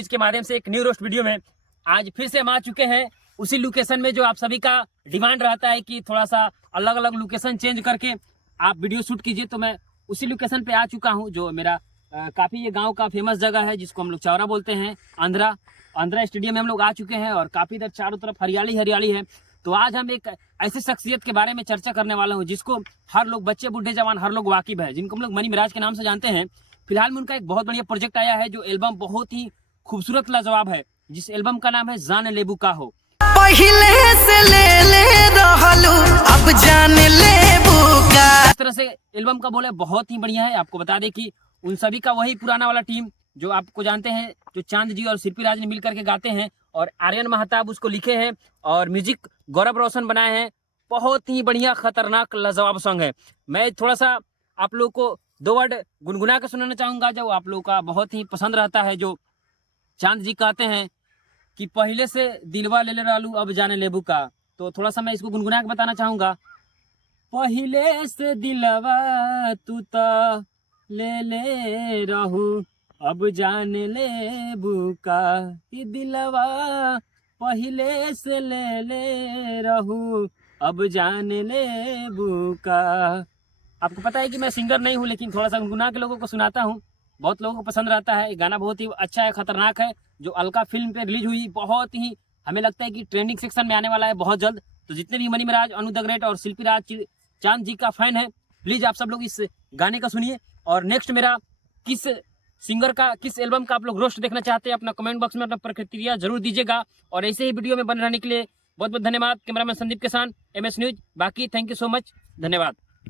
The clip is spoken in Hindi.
इसके माध्यम से एक न्यू रोस्ट वीडियो में आज फिर से हम आ चुके हैं उसी लोकेशन में जो आप सभी का डिमांड रहता है कि थोड़ा सा अलग अलग लोकेशन चेंज करके आप वीडियो शूट कीजिए। तो मैं उसी लोकेशन पे आ चुका हूं जो मेरा काफ़ी ये गांव का फेमस जगह है जिसको हम लोग चौरा बोलते हैं। आंध्रा स्टेडियम में हम लोग आ चुके हैं और काफ़ी इधर चारों तरफ हरियाली हरियाली है। तो आज हम एक ऐसी शख्सियत के बारे में चर्चा करने वाला हूँ जिसको हर लोग, बच्चे बूढ़े जवान, हर लोग वाकिफ है, जिनको हम लोग मनी मिराज के नाम से जानते हैं। फिलहाल में उनका एक बहुत बढ़िया प्रोजेक्ट आया है जो एल्बम बहुत ही खूबसूरत लाजवाब है, जिस एल्बम का नाम है जान लेबू का हो। पहिले से ले रहलू अब जान लेबू का। इस तरह से एल्बम का बोले बहुत ही बढ़िया है। आपको बता दें कि उन सभी का वही पुराना वाला टीम जो आपको जानते हैं, जो चांद जी और शिल्पी राज ने मिलकर के गाते हैं और आर्यन महताब उसको लिखे हैं और म्यूजिक गौरव रोशन बनाए हैं। बहुत ही बढ़िया खतरनाक लाजवाब सॉन्ग है। मैं थोड़ा सा आप लोग को 2 वर्ड गुनगुना के सुनाना चाहूंगा जो आप लोग का बहुत ही पसंद रहता है। जो चांद जी कहते हैं कि पहले से दिलवा ले रहलू अब जाने लेबू का, तो थोड़ा सा मैं इसको गुनगुना के बताना चाहूंगा। पहले से दिलवा तू तो ले रहू अब जान लेबू का, कि दिलवा पहले से ले रहू अब जान लेबू का। आपको पता है कि मैं सिंगर नहीं हूँ, लेकिन थोड़ा सा गुनगुना के लोगों को सुनाता हूँ। बहुत लोगों को पसंद रहता है। गाना बहुत ही अच्छा है, खतरनाक है। जो अलका फिल्म पे रिलीज हुई, बहुत ही हमें लगता है कि ट्रेंडिंग सेक्शन में आने वाला है बहुत जल्द। तो जितने भी मनी मिराज, अनु द ग्रेट और शिल्पी राज चांद जी का फैन है, प्लीज आप सब लोग इस गाने का सुनिए। और नेक्स्ट मेरा किस सिंगर का, किस एल्बम का आप लोग रोस्ट देखना चाहते हैं, अपना कमेंट बॉक्स में अपना प्रतिक्रिया जरूर दीजिएगा। और ऐसे ही वीडियो में बने रहने के लिए बहुत बहुत धन्यवाद। कैमरामैन संदीप के साथ MS न्यूज। बाकी थैंक यू सो मच, धन्यवाद।